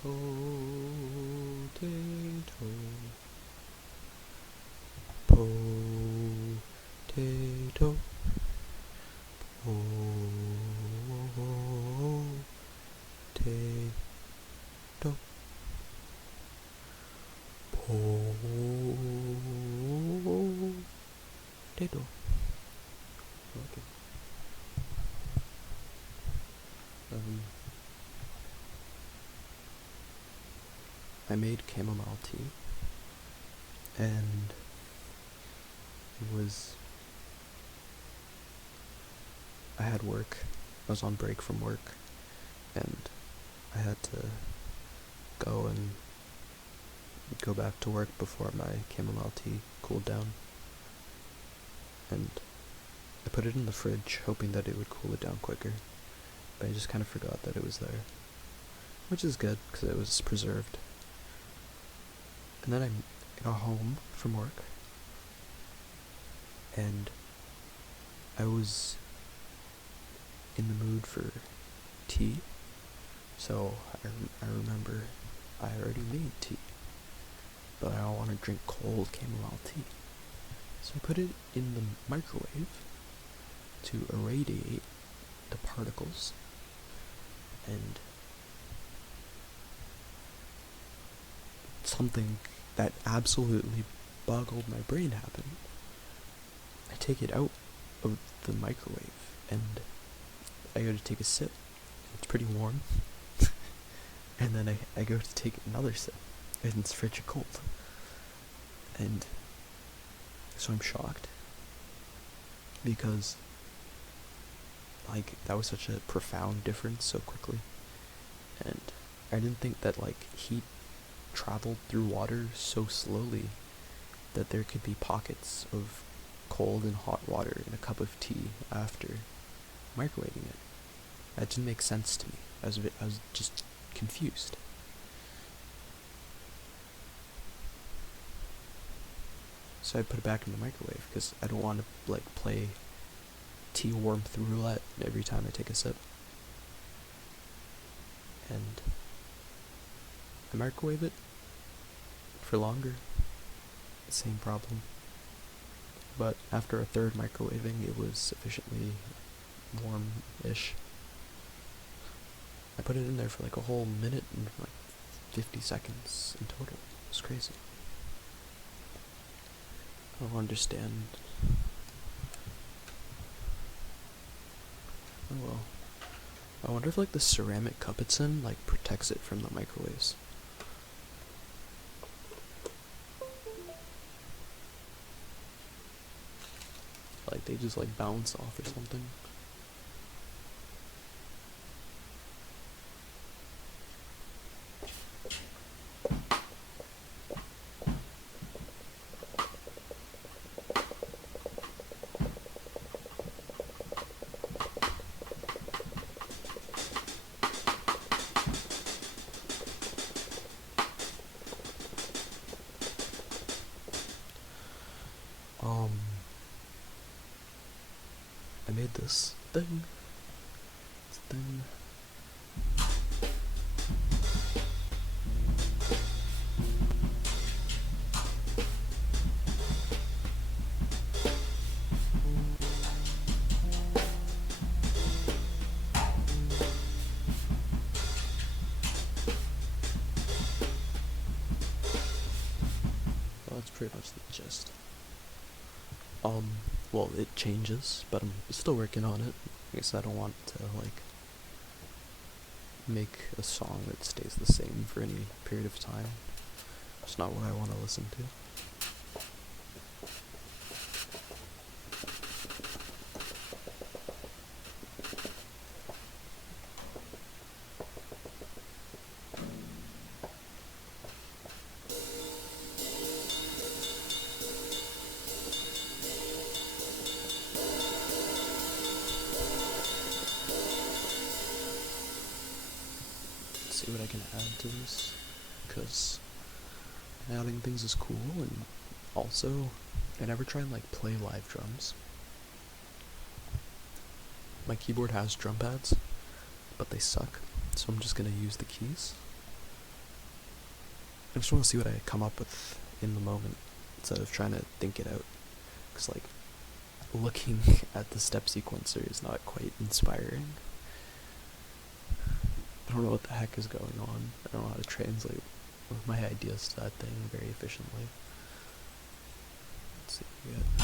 Potato. Potato. Potato. Potato. Okay. I made chamomile tea, and I had work. I was on break from work, and I had to go back to work before my chamomile tea cooled down. And I put it in the fridge, hoping that it would cool it down quicker, but I just kind of forgot that it was there, which is good, because it was preserved. And then I got home from work, and I was in the mood for tea, so I remember I already made tea, but I don't want to drink cold chamomile tea. So I put it in the microwave to irradiate the particles, and something that absolutely boggled my brain happened. I take it out of the microwave, and I go to take a sip. It's pretty warm. And then I go to take another sip, and it's frigid cold. And so I'm shocked, because that was such a profound difference so quickly. And I didn't think that heat traveled through water so slowly that there could be pockets of cold and hot water in a cup of tea after microwaving it. That didn't make sense to me. I was just confused. So I put it back in the microwave, because I don't want to play tea warmth roulette every time I take a sip. And I microwave it for longer. Same problem. But after a third microwaving, it was sufficiently warm-ish. I put it in there for a whole minute and 50 seconds in total. It was crazy. I don't understand. Oh well. I wonder if the ceramic cup it's in protects it from the microwaves. They just bounce off or something. I made this thing. Well, that's pretty much the gist. Well, it changes, but I'm still working on it. I guess I don't want to, make a song that stays the same for any period of time. It's not what I want to listen to. See what I can add to this, because adding things is cool, and also, I never try and play live drums. My keyboard has drum pads, but they suck, so I'm just gonna use the keys. just want to see what I come up with in the moment instead of trying to think it out. Because, like, looking at the step sequencer is not quite inspiring. I don't know what the heck is going on. I don't know how to translate my ideas to that thing very efficiently. Let's see, I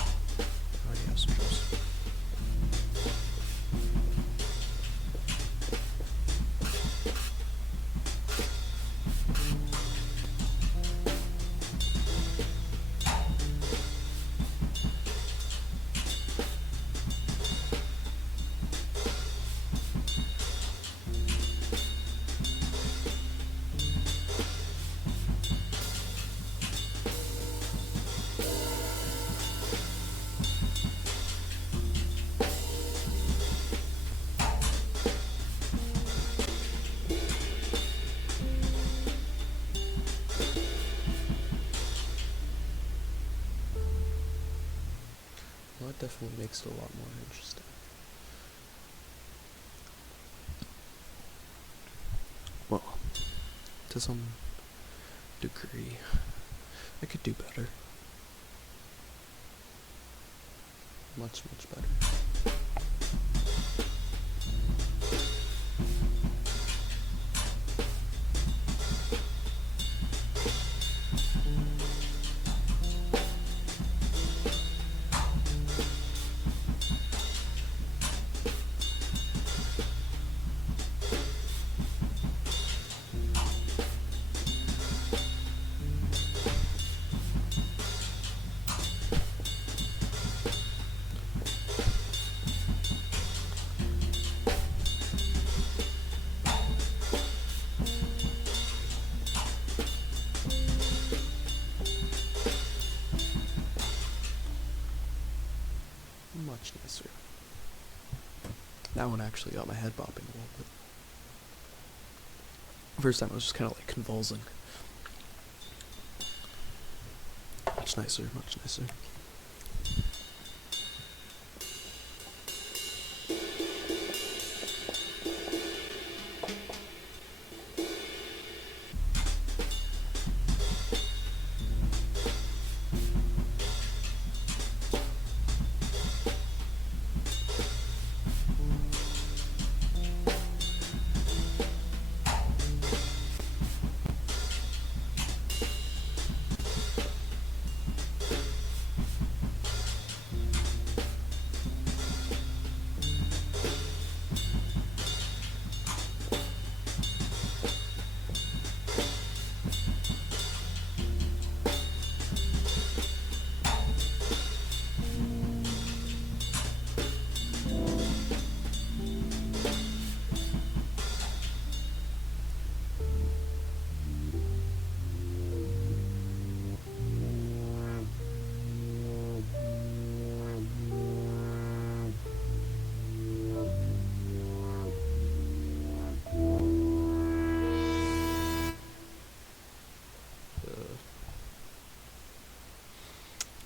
already have some juice. Well, that definitely makes it a lot more interesting. Well, to some degree, I could do better. Much, much better. Much nicer. That one actually got my head bopping a little bit. First time I was just kind of like convulsing. Much nicer, much nicer.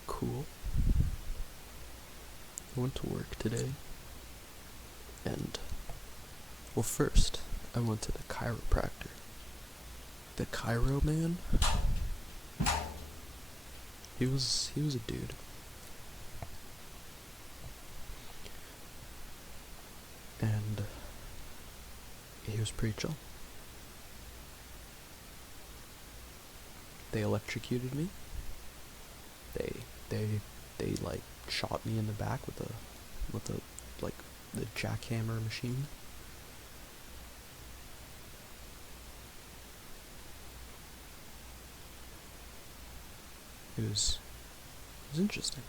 Cool. I went to work today, and, well, first, I went to the chiropractor. The chiro man? He was a dude. And he was pretty chill. They electrocuted me. They like shot me in the back with the jackhammer machine. It was interesting.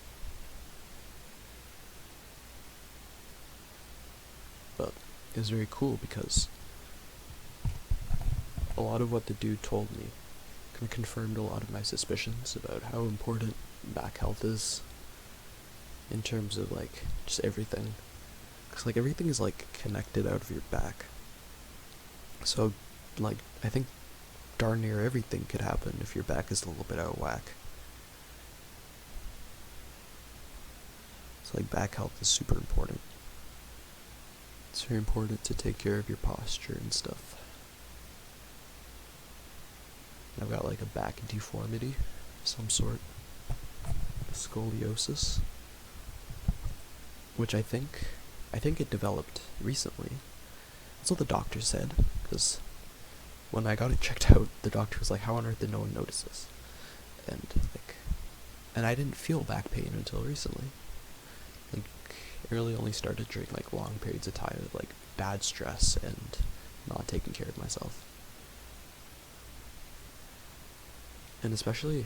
But it was very cool because a lot of what the dude told me kind of confirmed a lot of my suspicions about how important back health is in terms of like just everything. Because like everything is like connected out of your back. So like I think darn near everything could happen if your back is a little bit out of whack. So like back health is super important. It's very important to take care of your posture and stuff. I've got like a back deformity of some sort, scoliosis, which I think it developed recently. That's what the doctor said, because when I got it checked out, the doctor was like, how on earth did no one notice this? And I didn't feel back pain until recently. Like, I really only started during like long periods of time of like bad stress and not taking care of myself. And especially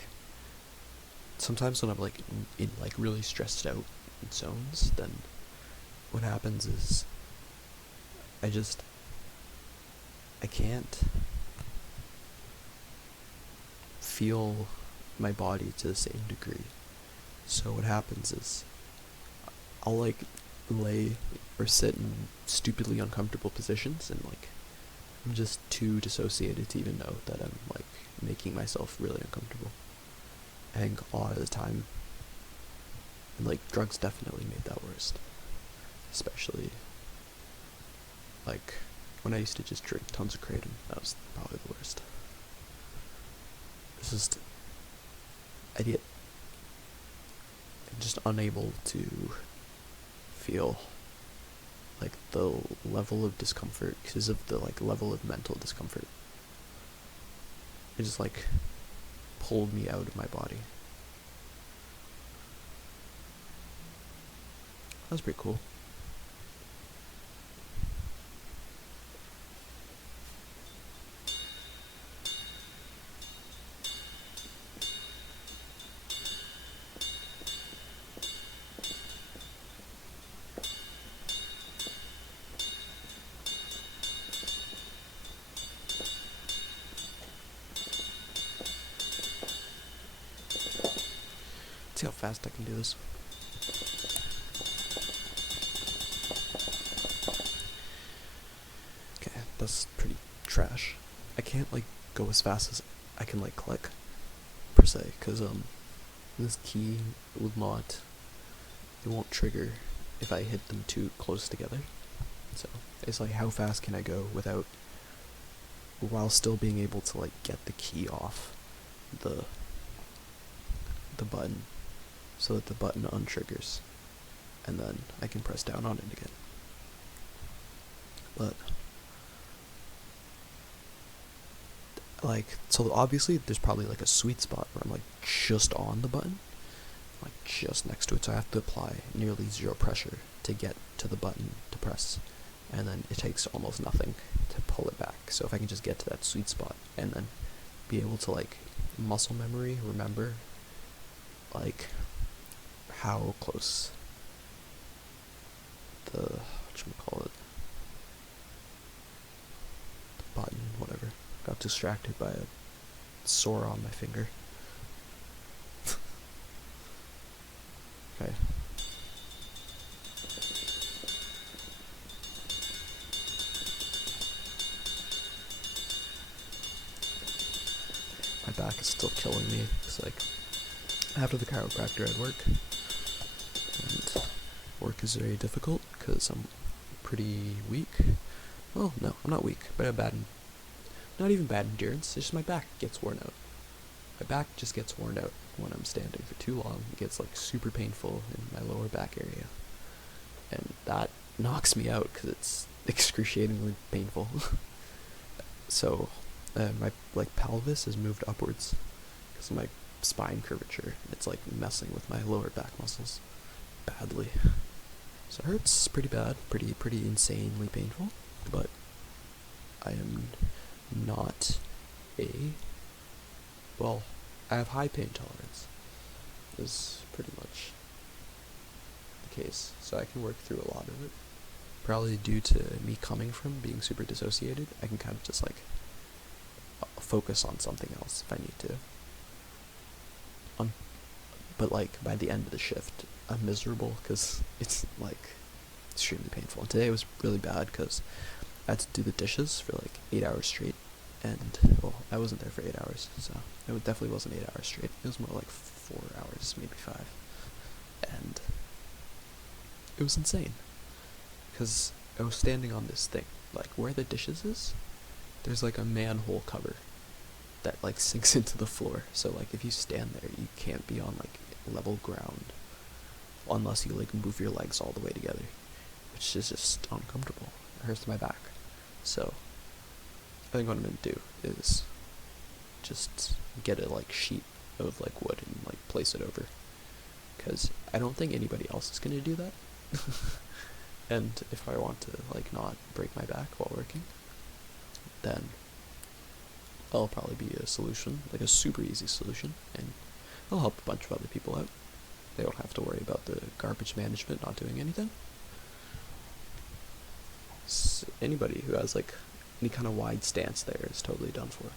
sometimes when I'm like in like really stressed out zones, then what happens is I can't feel my body to the same degree. So what happens is I'll like lay or sit in stupidly uncomfortable positions, and like I'm just too dissociated to even know that I'm like making myself really uncomfortable. I think a lot of the time, and like drugs definitely made that worst. Especially like when I used to just drink tons of kratom, that was probably the worst. It's just I'm just unable to feel like the level of discomfort because of the like level of mental discomfort. It just like pulled me out of my body. That was pretty cool. Let's see how fast I can do this. Okay, that's pretty trash. I can't like go as fast as I can like click per se, cause this key will not, it won't trigger if I hit them too close together. So it's like, how fast can I go without, while still being able to like get the key off the button, so that the button untriggers, and then I can press down on it again. But like, so obviously there's probably like a sweet spot where I'm like just on the button, like just next to it, so I have to apply nearly zero pressure to get to the button to press, and then it takes almost nothing to pull it back. So if I can just get to that sweet spot and then be able to like muscle memory remember like how close the whatchamacallit, the button, whatever, got distracted by a sore on my finger. Okay. My back is still killing me. It's like after the chiropractor at work, and work is very difficult because I'm pretty weak. Well, no, I'm not weak, but I have not even bad endurance. It's just my back gets worn out. My back just gets worn out when I'm standing for too long. It gets like super painful in my lower back area, and that knocks me out because it's excruciatingly painful. So my like pelvis has moved upwards because of my spine curvature. It's like messing with my lower back muscles badly. So it hurts pretty bad, pretty insanely painful, but I am not I have high pain tolerance, is pretty much the case, so I can work through a lot of it. Probably due to me coming from being super dissociated, I can kind of just like focus on something else if I need to. But like by the end of the shift, I'm miserable because it's like extremely painful. And today it was really bad because I had to do the dishes for like 8 hours straight, and well, I wasn't there for 8 hours, so it definitely wasn't 8 hours straight. It was more like 4 hours, maybe 5, and it was insane because I was standing on this thing, like where the dishes is. There's like a manhole cover, that like sinks into the floor. So like if you stand there, you can't be on like level ground unless you like move your legs all the way together, which is just uncomfortable. It hurts my back. So I think what I'm gonna do is just get a like sheet of like wood and like place it over, because I don't think anybody else is gonna do that. And if I want to like not break my back while working, then that'll probably be a solution, like a super easy solution, and it'll help a bunch of other people out. They don't have to worry about the garbage management not doing anything. Anybody who has like any kind of wide stance there is totally done for.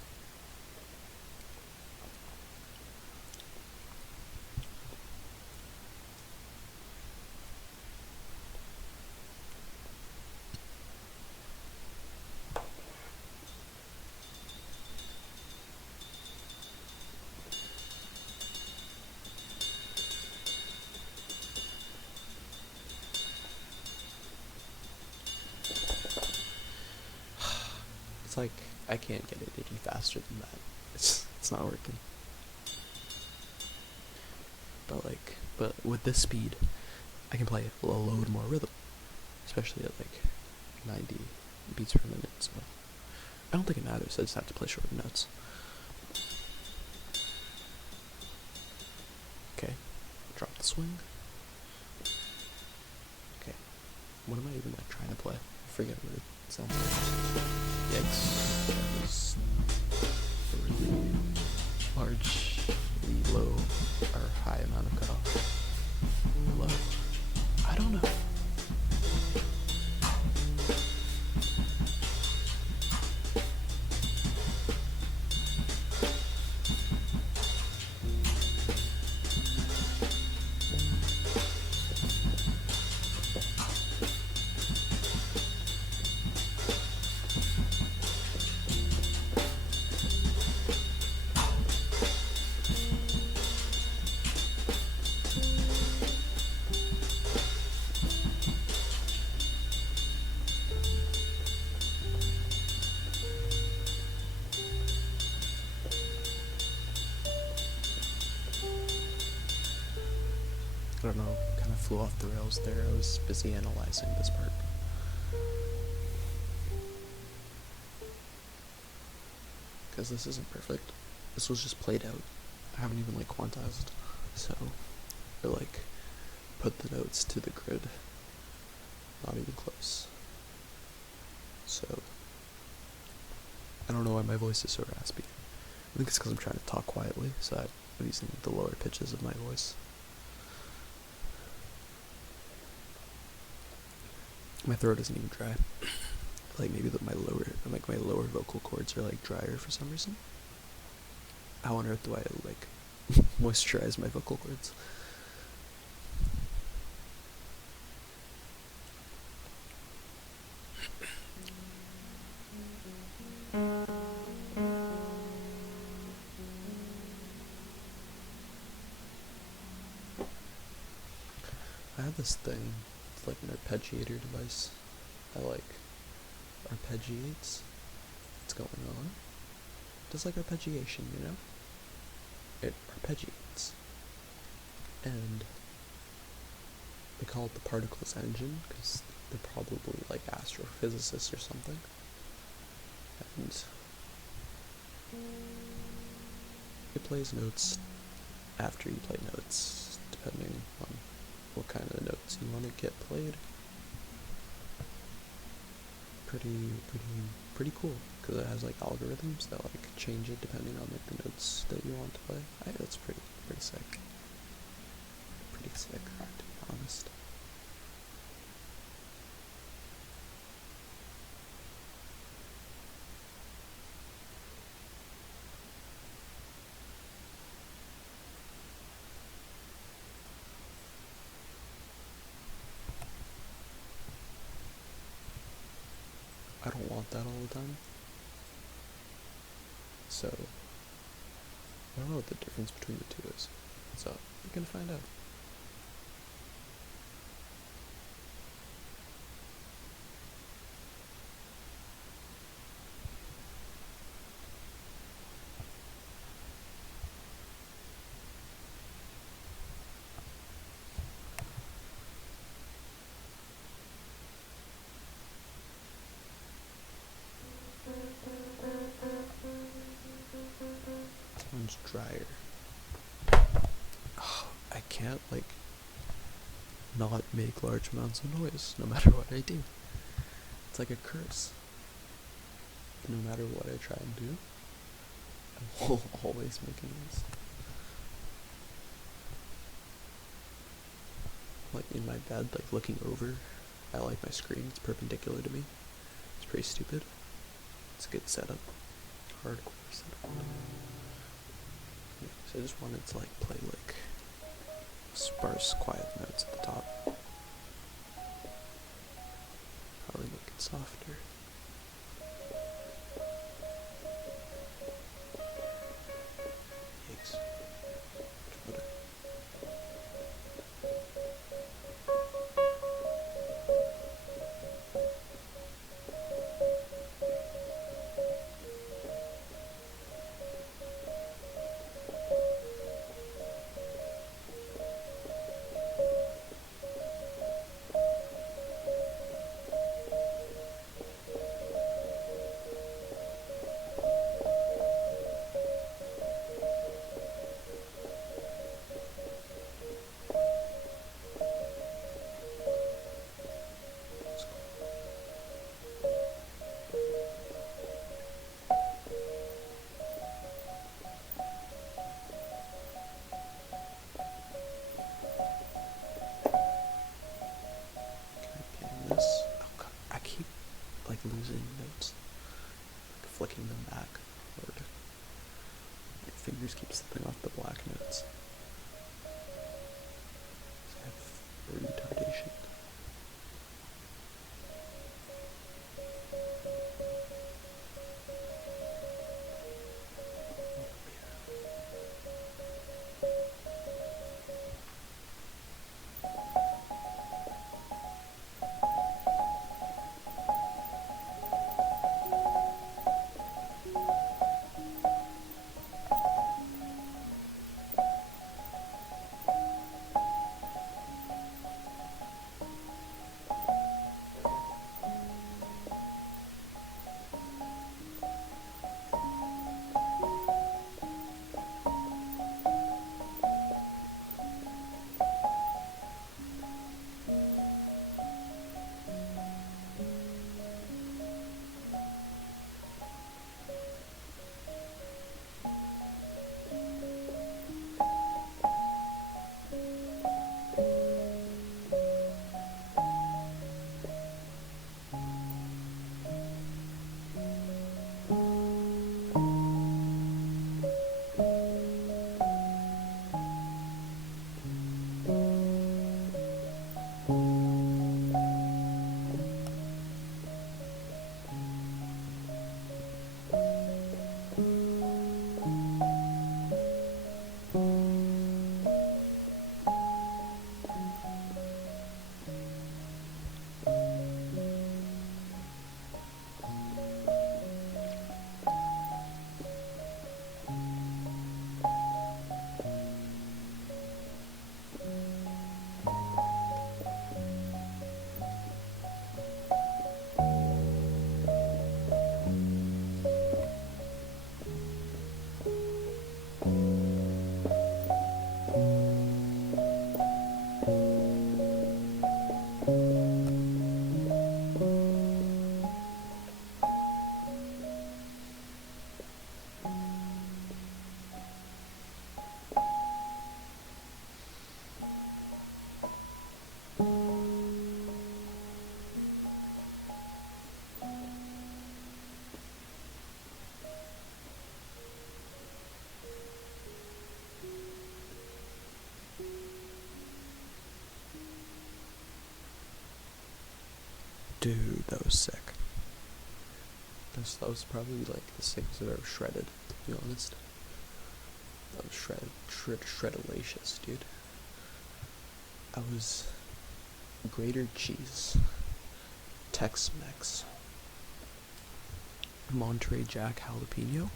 It's like I can't get it any faster than that. It's not working. But with this speed, I can play a load more rhythm, especially at like 90 beats per minute. So I don't think it matters. I just have to play shorter notes. Okay, drop the swing. Okay, what am I even like trying to play? I forget what it sounds like. Yikes, that was a really largely low or high amount of cutoff. Low? I don't know. I don't know, kind of flew off the rails there. I was busy analyzing this part. Because this isn't perfect. This was just played out. I haven't even like quantized. So, or like put the notes to the grid. Not even close. So, I don't know why my voice is so raspy. I think it's because I'm trying to talk quietly, so I'm using the lower pitches of my voice. My throat isn't even dry. Like maybe my lower vocal cords are like drier for some reason. How on earth do I like moisturize my vocal cords? I have this thing, it's like an arpeggiator device. I like arpeggiates what's going on. Just like arpeggiation, you know? It arpeggiates. And they call it the particles engine because they're probably like astrophysicists or something. And it plays notes after you play notes, depending on what kind of notes you want to get played. Pretty cool, because it has like algorithms that like change it depending on like the notes that you want to play. That's pretty sick. Pretty sick, to be honest. I don't want that all the time. So, I don't know what the difference between the two is. So, we're gonna find out. sounds drier. I can't, like, not make large amounts of noise no matter what I do. It's like a curse. No matter what I try and do, I will always make a noise. Like in my bed, like looking over, I like my screen, it's perpendicular to me. It's pretty stupid. It's a good setup. Hardcore setup. So I just wanted to like play like sparse, quiet notes at the top. Probably make it softer. Yikes. Much better. I keep like losing notes, like flicking them back, or my fingers keep slipping off the black notes. I have retardation. Dude, that was sick. That was probably like the sickest I've ever shredded, to be honest. That was shreddalicious, dude. I was grater cheese, Tex-Mex, Monterey Jack jalapeno.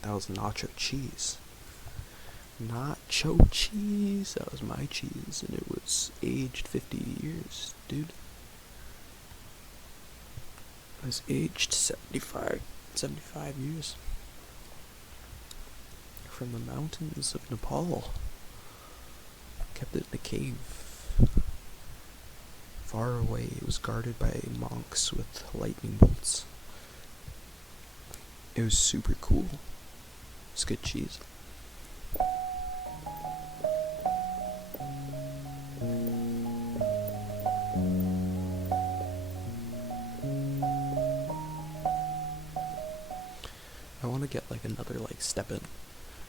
That was nacho cheese. Nacho cheese. That was my cheese, and it was aged 50 years, dude. It was aged 75 75 years. From the mountains of Nepal. Kept it in a cave. Far away, it was guarded by monks with lightning bolts. It was super cool. It's good cheese. I want to get like another like step in,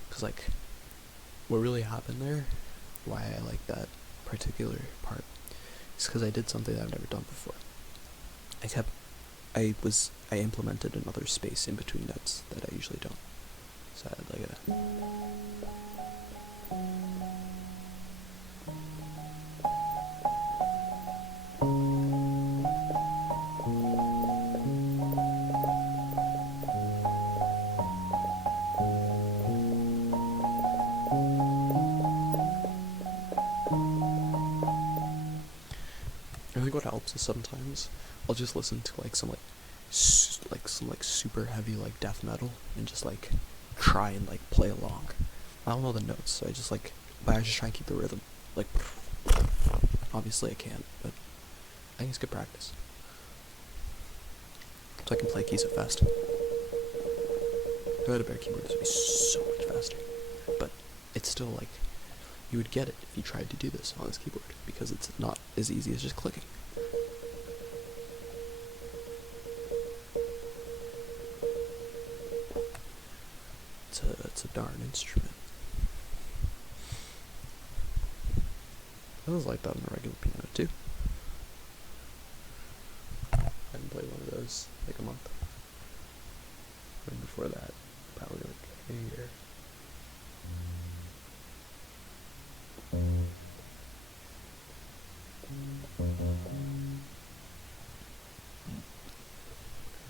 cause like what really happened there, why I like that particular part, is because I did something that I've never done before. I implemented another space in between notes that I usually don't. So I had like I think what helps is sometimes I'll just listen to like some super heavy like death metal and just like try and like play along. I don't know the notes, so but I just try and keep the rhythm. Like, obviously I can't, but I think it's good practice. So I can play keys at fast. If I had a better keyboard, this would be so much faster. But it's still like, you would get it if you tried to do this on this keyboard, because it's not as easy as just clicking. It's a darn instrument. It was like that on a regular piano too. I haven't played one of those like a month. And before that, probably like a year.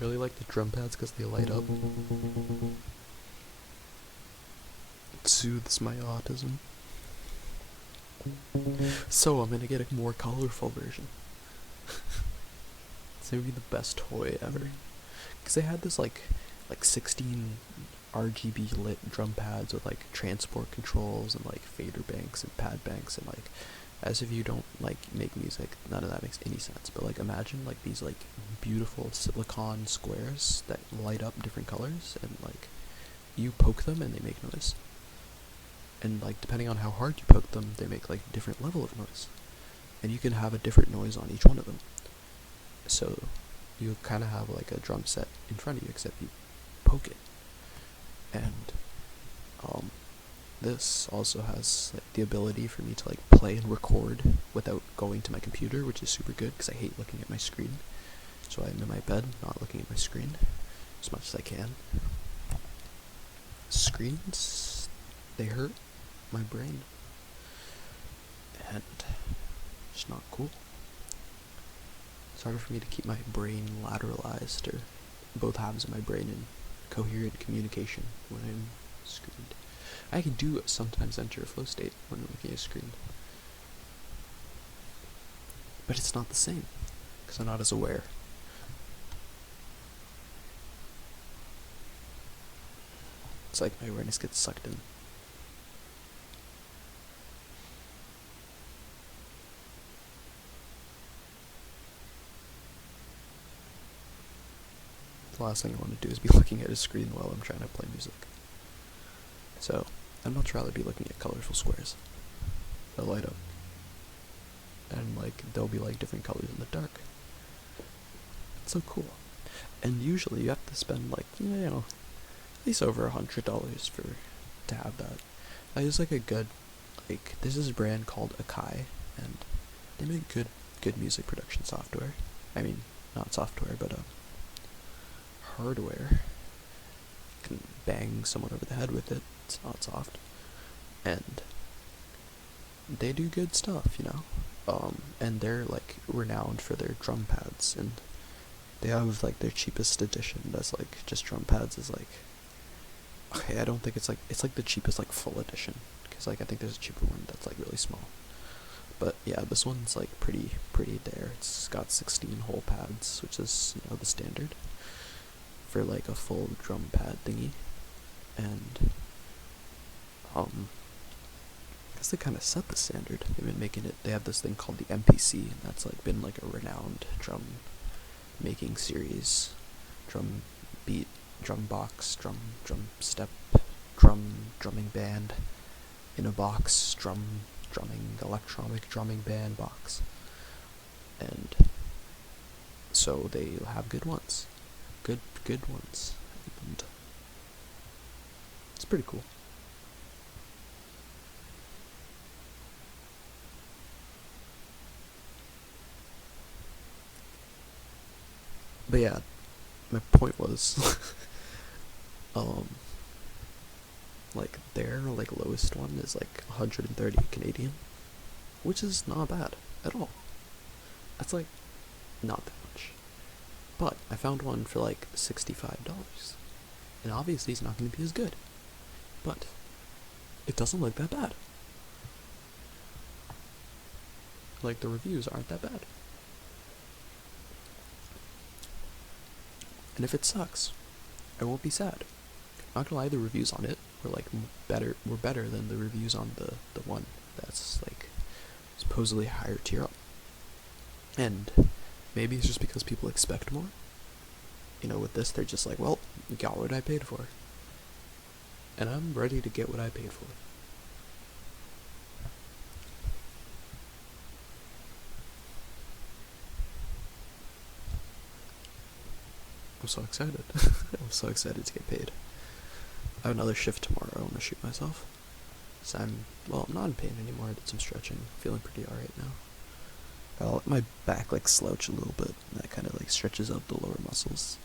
I really like the drum pads because they light up. It soothes my autism. So I'm gonna get a more colorful version. It's gonna be the best toy ever. Cause they had this like 16 RGB lit drum pads with like transport controls and like fader banks and pad banks, and like, as if you don't like make music, none of that makes any sense. But like, imagine like these like beautiful silicon squares that light up different colors, and like you poke them and they make noise. And like, depending on how hard you poke them, they make like different level of noise, and you can have a different noise on each one of them. So you kind of have like a drum set in front of you, except you poke it. And this also has like the ability for me to like play and record without going to my computer, which is super good because I hate looking at my screen. So I'm in my bed, not looking at my screen as much as I can. Screens, they hurt my brain, and it's not cool. It's harder for me to keep my brain lateralized, or both halves of my brain in coherent communication when I'm screened. I can do sometimes enter a flow state when I'm looking at a screen, but it's not the same because I'm not as aware. It's like my awareness gets sucked in. The last thing I want to do is be looking at a screen while I'm trying to play music. So, I'd much rather be looking at colorful squares that light up. And like, they'll be like different colors in the dark. It's so cool. And usually you have to spend like, at least over $100 to have that. I use like a good, this is a brand called Akai, and they make good music production software. I mean, not software, but hardware. You can bang someone over the head with it. It's not soft. And they do good stuff, and they're like renowned for their drum pads, and they have like their cheapest edition that's like just drum pads is like, okay, I don't think it's like the cheapest like full edition, because like I think there's a cheaper one that's like really small. But yeah, this one's like pretty there. It's got 16 hole pads, which is the standard for like a full drum pad thingy, and I guess they kind of set the standard. They've been making it. They have this thing called the MPC, and that's like been like a renowned drum making series, drum beat, drum box, drum step, drumming band in a box, drumming electronic drumming band box, and so they have good ones, good ones, and it's pretty cool. But yeah, my point was, um, like their like lowest one is like 130 Canadian, which is not bad at all. That's like not that much. But I found one for like $65, and obviously it's not going to be as good. But it doesn't look that bad. Like the reviews aren't that bad. And if it sucks, I won't be sad. Not gonna lie, the reviews on it were like better than the reviews on the one that's like supposedly higher tier up. And maybe it's just because people expect more. You know, with this they're just like, well, you got what I paid for. And I'm ready to get what I paid for. I'm so excited. I'm so excited to get paid. I have another shift tomorrow. I want to shoot myself. So I'm not in pain anymore. I did some stretching. Feeling pretty alright now. I'll let my back like slouch a little bit, and that kind of like stretches out the lower muscles.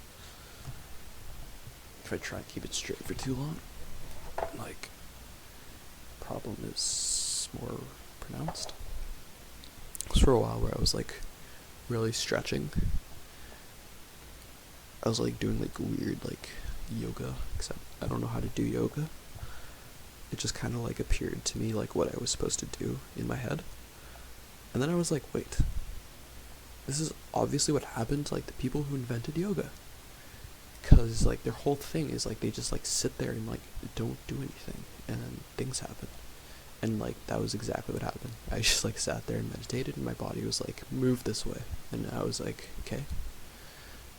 If I try and keep it straight for too long, like, problem is more pronounced. It was for a while where I was like really stretching. I was like doing like weird like yoga, except I don't know how to do yoga. It just kind of like appeared to me like what I was supposed to do in my head. And then I was like, wait, this is obviously what happened to like the people who invented yoga. Because like their whole thing is like they just like sit there and like don't do anything, and then things happen. And like that was exactly what happened. I just like sat there and meditated, and my body was like, move this way. And I was like, okay.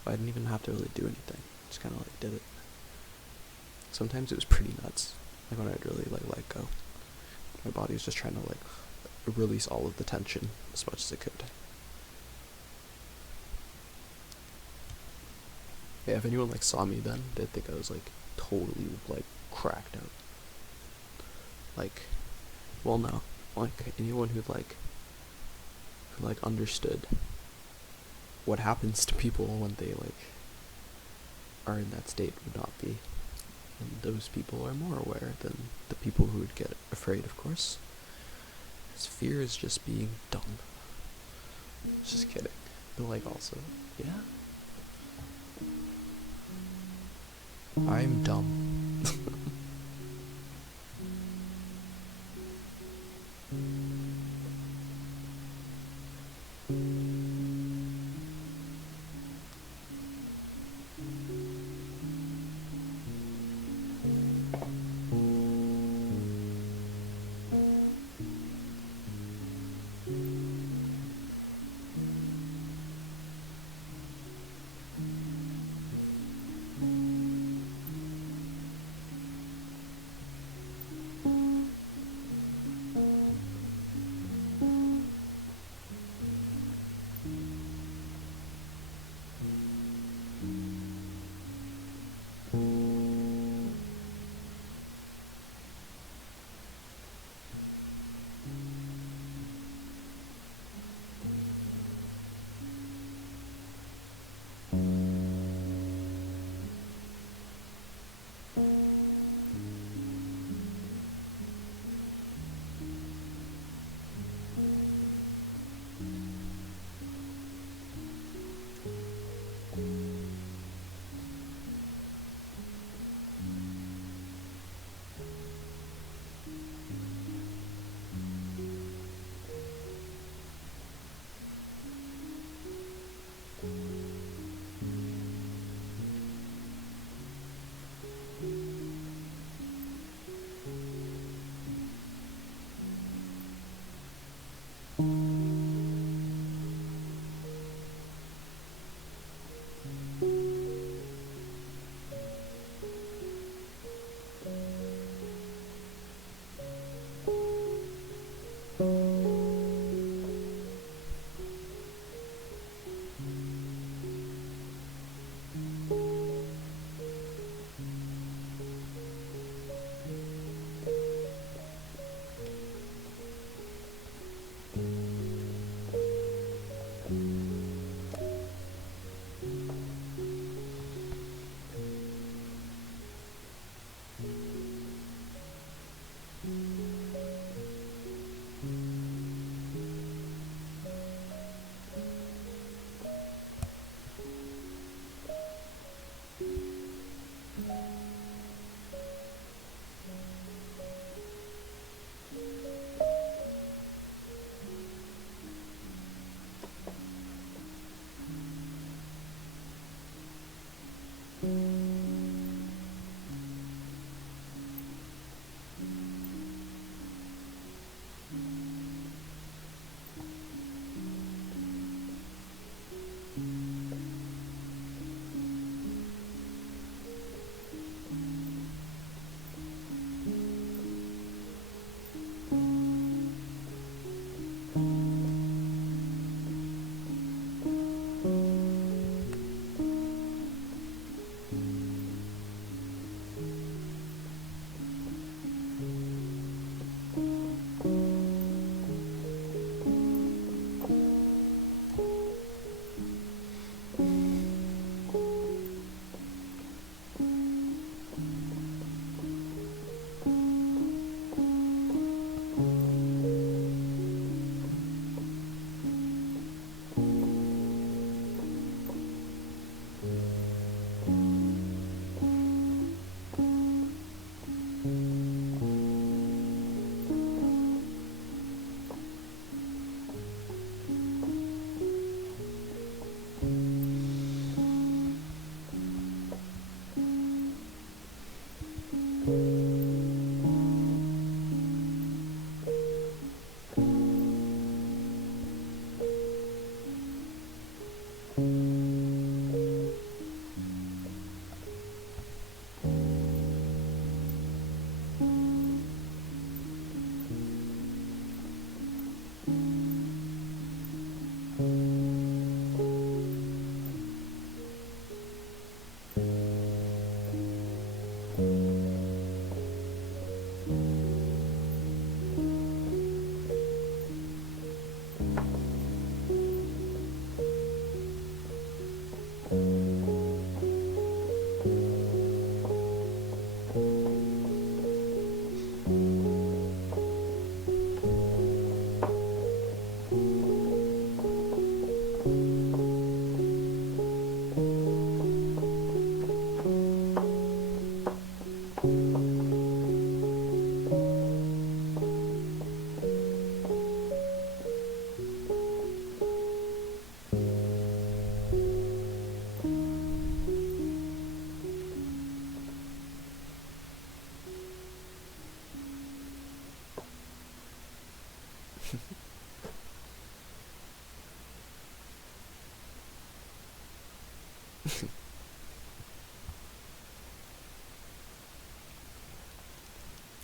I didn't even have to really do anything. Just kind of like did it. Sometimes it was pretty nuts. Like when I'd really like let go. My body was just trying to like release all of the tension as much as it could. Yeah, if anyone like saw me then, they'd think I was like totally like cracked out. Like, well, no, like anyone who understood what happens to people when they like are in that state would not be. And those people are more aware than the people who would get afraid, of course. Because fear is just being dumb. Just kidding. But like also, yeah, I'm dumb.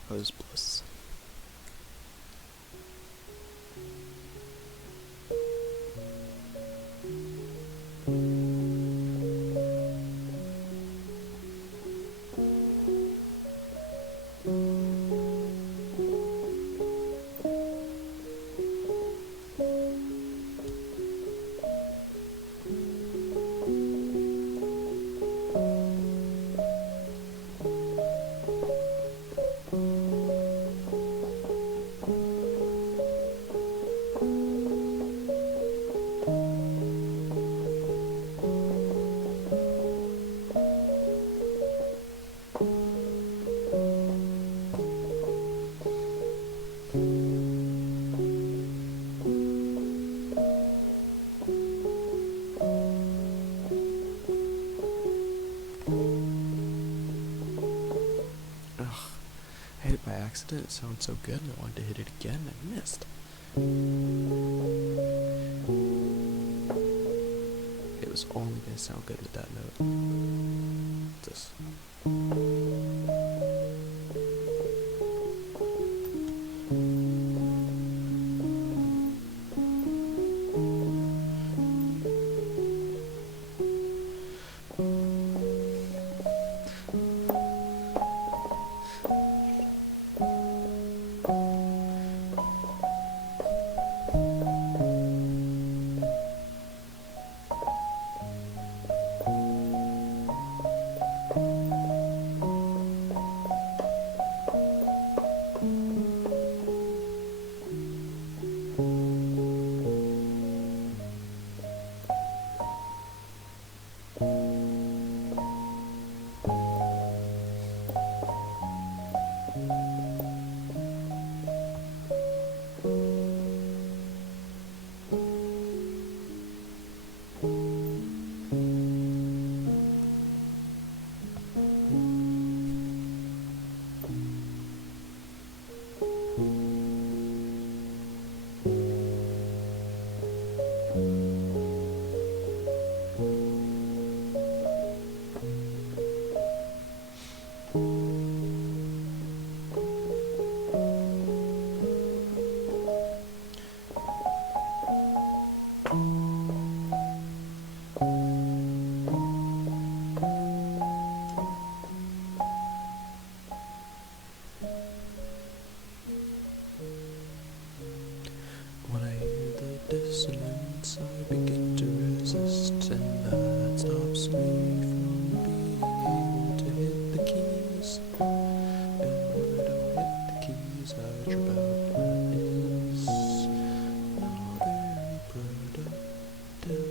Rose Bliss. Ugh, I hit it by accident. It sounded so good and I wanted to hit it again and I missed. It was only going to sound good with that note. Just... When I hear the dissonance, I begin to resist, and that stops me from being able to hit the keys. And when I don't hit the keys, I trip out. That is not very productive.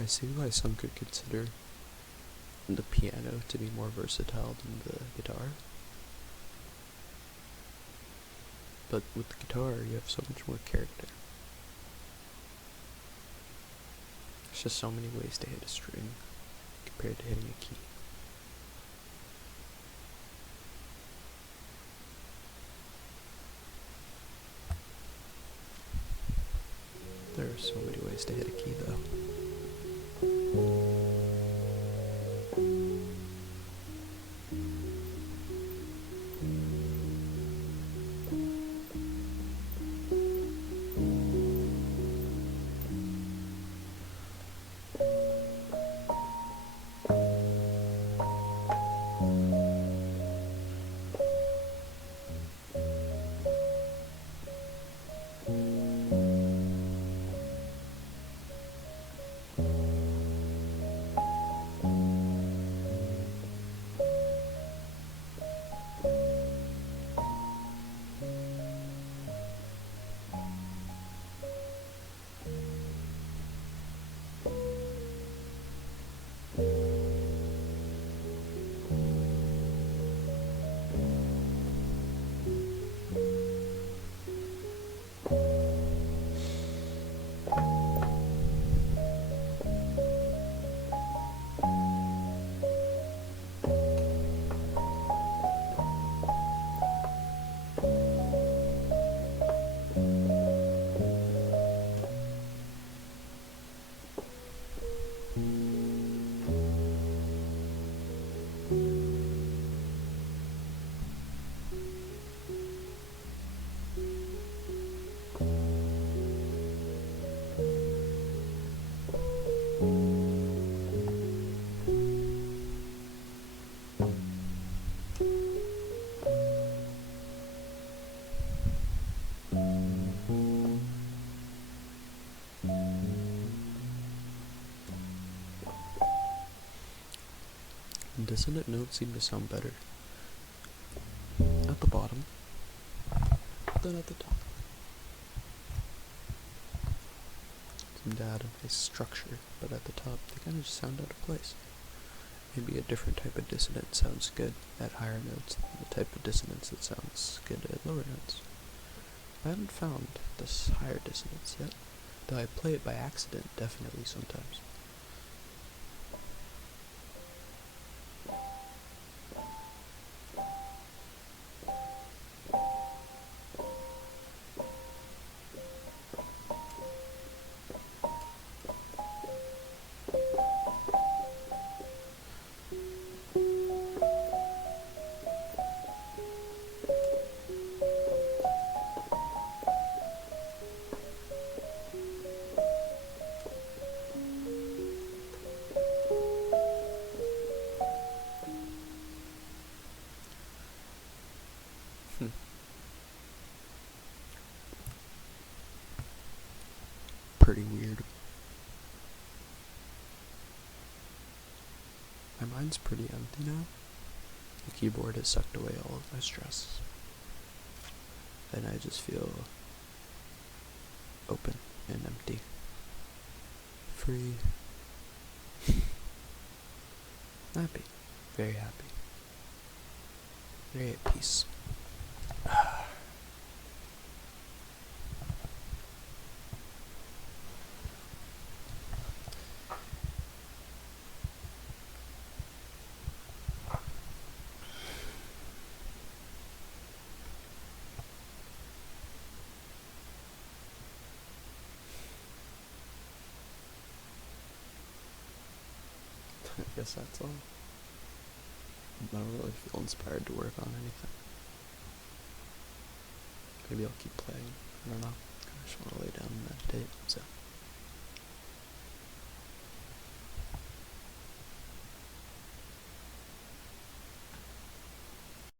I see why some could consider the piano to be more versatile than the guitar. But with the guitar, you have so much more character. There's just so many ways to hit a string compared to hitting a key. There are so many ways to hit a key, though. Dissonant notes seem to sound better at the bottom than at the top. Seem to add a nice structure, but at the top they kind of just sound out of place. Maybe a different type of dissonance sounds good at higher notes than the type of dissonance that sounds good at lower notes. I haven't found this higher dissonance yet, though I play it by accident definitely sometimes. Pretty weird. My mind's pretty empty now. The keyboard has sucked away all of my stress. And I just feel open and empty. Free. Happy. Very happy. Very at peace. I guess that's all. I don't really feel inspired to work on anything. Maybe I'll keep playing. I don't know. I just want to lay down and meditate, so.